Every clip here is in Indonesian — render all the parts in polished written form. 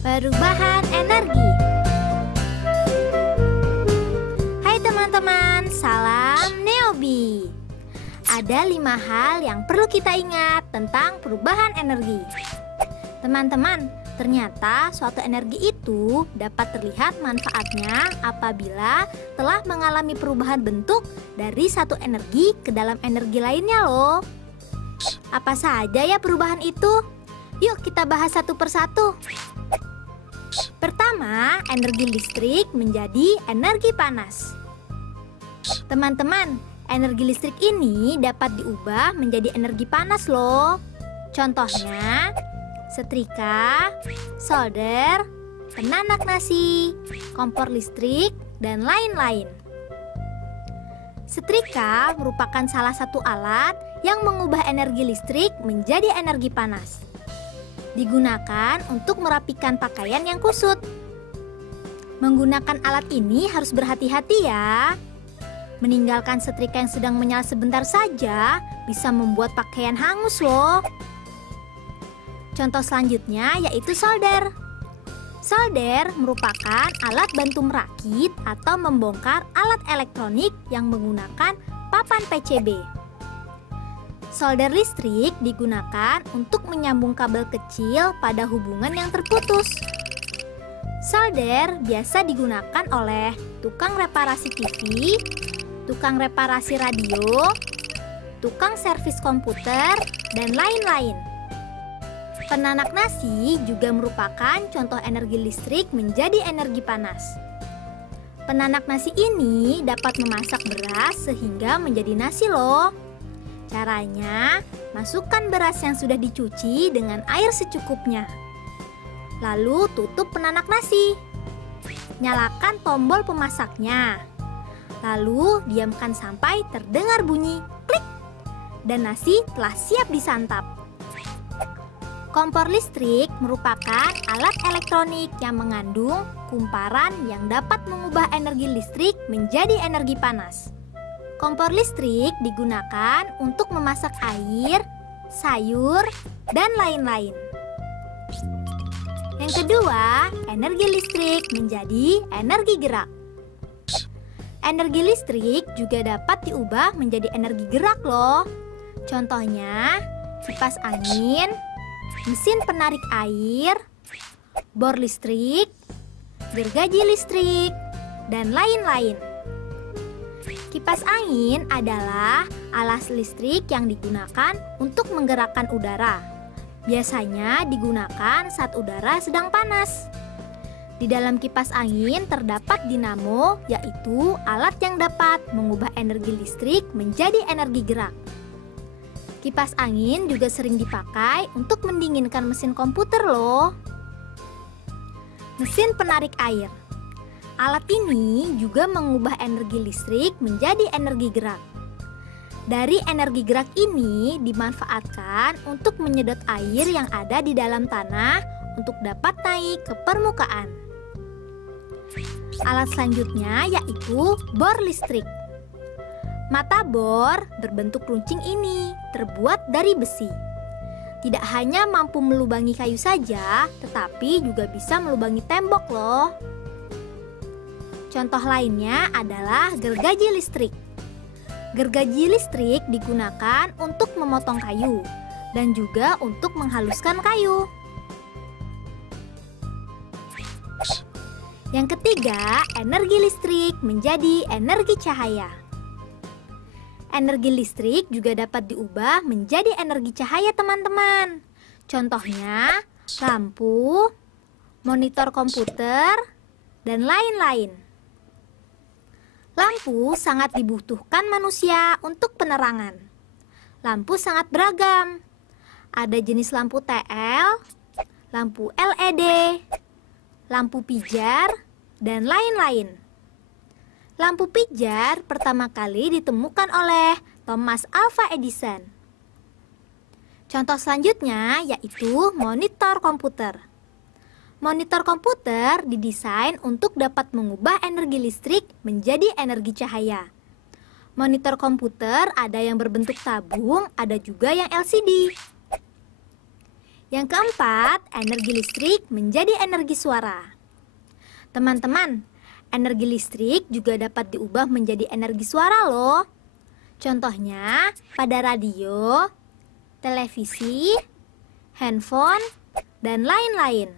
Perubahan energi. Hai teman-teman, salam Neobi. Ada 5 hal yang perlu kita ingat tentang perubahan energi. Teman-teman, ternyata suatu energi itu dapat terlihat manfaatnya apabila telah mengalami perubahan bentuk dari satu energi ke dalam energi lainnya loh. Apa saja ya perubahan itu? Yuk kita bahas satu persatu. Pertama, energi listrik menjadi energi panas. Teman-teman, energi listrik ini dapat diubah menjadi energi panas loh. Contohnya, setrika, solder, penanak nasi, kompor listrik, dan lain-lain. Setrika merupakan salah satu alat yang mengubah energi listrik menjadi energi panas. Digunakan untuk merapikan pakaian yang kusut. Menggunakan alat ini harus berhati-hati ya. Meninggalkan setrika yang sedang menyala sebentar saja bisa membuat pakaian hangus loh. Contoh selanjutnya yaitu solder. Solder merupakan alat bantu merakit atau membongkar alat elektronik yang menggunakan papan PCB. Solder listrik digunakan untuk menyambung kabel kecil pada hubungan yang terputus. Solder biasa digunakan oleh tukang reparasi TV, tukang reparasi radio, tukang servis komputer, dan lain-lain. Penanak nasi juga merupakan contoh energi listrik menjadi energi panas. Penanak nasi ini dapat memasak beras sehingga menjadi nasi loh. Caranya, masukkan beras yang sudah dicuci dengan air secukupnya. Lalu tutup penanak nasi. Nyalakan tombol pemasaknya. Lalu diamkan sampai terdengar bunyi klik. Dan nasi telah siap disantap. Kompor listrik merupakan alat elektronik yang mengandung kumparan yang dapat mengubah energi listrik menjadi energi panas. Kompor listrik digunakan untuk memasak air, sayur, dan lain-lain. Yang kedua, energi listrik menjadi energi gerak. Energi listrik juga dapat diubah menjadi energi gerak loh. Contohnya, kipas angin, mesin penarik air, bor listrik, gergaji listrik, dan lain-lain. Kipas angin adalah alas listrik yang digunakan untuk menggerakkan udara. Biasanya digunakan saat udara sedang panas. Di dalam kipas angin terdapat dinamo, yaitu alat yang dapat mengubah energi listrik menjadi energi gerak. Kipas angin juga sering dipakai untuk mendinginkan mesin komputer loh. Mesin penarik air. Alat ini juga mengubah energi listrik menjadi energi gerak. Dari energi gerak ini dimanfaatkan untuk menyedot air yang ada di dalam tanah untuk dapat naik ke permukaan. Alat selanjutnya yaitu bor listrik. Mata bor berbentuk runcing ini terbuat dari besi. Tidak hanya mampu melubangi kayu saja, tetapi juga bisa melubangi tembok loh. Contoh lainnya adalah gergaji listrik. Gergaji listrik digunakan untuk memotong kayu dan juga untuk menghaluskan kayu. Yang ketiga, energi listrik menjadi energi cahaya. Energi listrik juga dapat diubah menjadi energi cahaya teman-teman. Contohnya, lampu, monitor komputer, dan lain-lain. Lampu sangat dibutuhkan manusia untuk penerangan. Lampu sangat beragam. Ada jenis lampu TL, lampu LED, lampu pijar, dan lain-lain. Lampu pijar pertama kali ditemukan oleh Thomas Alva Edison. Contoh selanjutnya yaitu monitor komputer. Monitor komputer didesain untuk dapat mengubah energi listrik menjadi energi cahaya. Monitor komputer ada yang berbentuk tabung, ada juga yang LCD. Yang keempat, energi listrik menjadi energi suara. Teman-teman, energi listrik juga dapat diubah menjadi energi suara loh. Contohnya pada radio, televisi, handphone, dan lain-lain.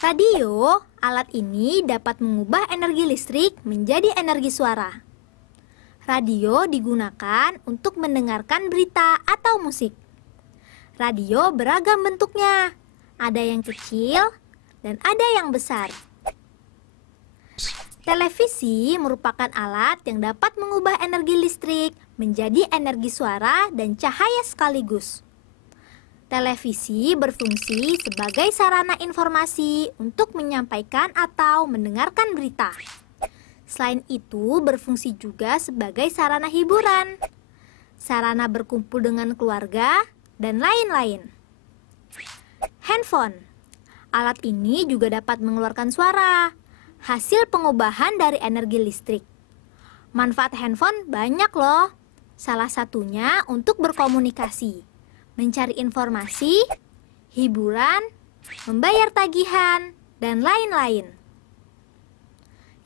Radio, alat ini dapat mengubah energi listrik menjadi energi suara. Radio digunakan untuk mendengarkan berita atau musik. Radio beragam bentuknya, ada yang kecil dan ada yang besar. Televisi merupakan alat yang dapat mengubah energi listrik menjadi energi suara dan cahaya sekaligus. Televisi berfungsi sebagai sarana informasi untuk menyampaikan atau mendengarkan berita. Selain itu, berfungsi juga sebagai sarana hiburan, sarana berkumpul dengan keluarga, dan lain-lain. Handphone. Alat ini juga dapat mengeluarkan suara, hasil pengubahan dari energi listrik. Manfaat handphone banyak loh. Salah satunya untuk berkomunikasi, mencari informasi, hiburan, membayar tagihan, dan lain-lain.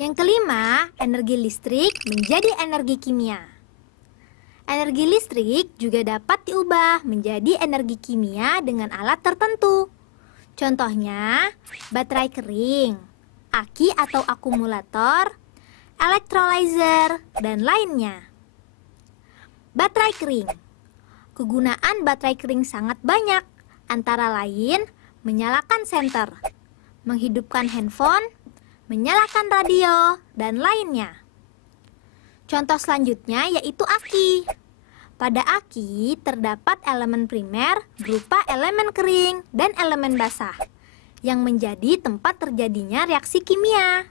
Yang kelima, energi listrik menjadi energi kimia. Energi listrik juga dapat diubah menjadi energi kimia dengan alat tertentu. Contohnya, baterai kering, aki atau akumulator, electrolyzer, dan lainnya. Baterai kering. Kegunaan baterai kering sangat banyak, antara lain menyalakan senter, menghidupkan handphone, menyalakan radio, dan lainnya. Contoh selanjutnya yaitu aki. Pada aki terdapat elemen primer berupa elemen kering dan elemen basah yang menjadi tempat terjadinya reaksi kimia.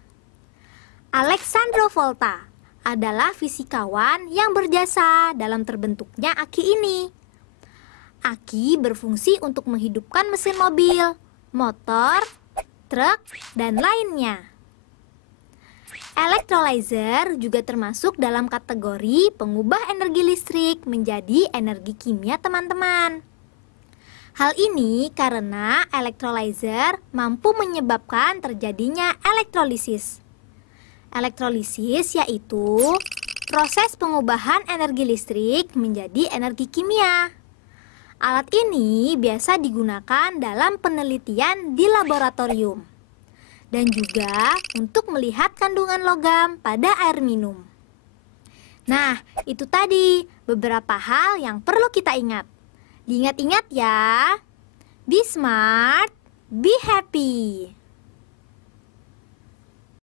Alessandro Volta adalah fisikawan yang berjasa dalam terbentuknya aki ini. Aki berfungsi untuk menghidupkan mesin mobil, motor, truk, dan lainnya. Electrolyzer juga termasuk dalam kategori pengubah energi listrik menjadi energi kimia, teman-teman. Hal ini karena electrolyzer mampu menyebabkan terjadinya elektrolisis. Elektrolisis yaitu proses pengubahan energi listrik menjadi energi kimia. Alat ini biasa digunakan dalam penelitian di laboratorium dan juga untuk melihat kandungan logam pada air minum. Nah, itu tadi beberapa hal yang perlu kita ingat. Diingat-ingat ya. Be smart, be happy.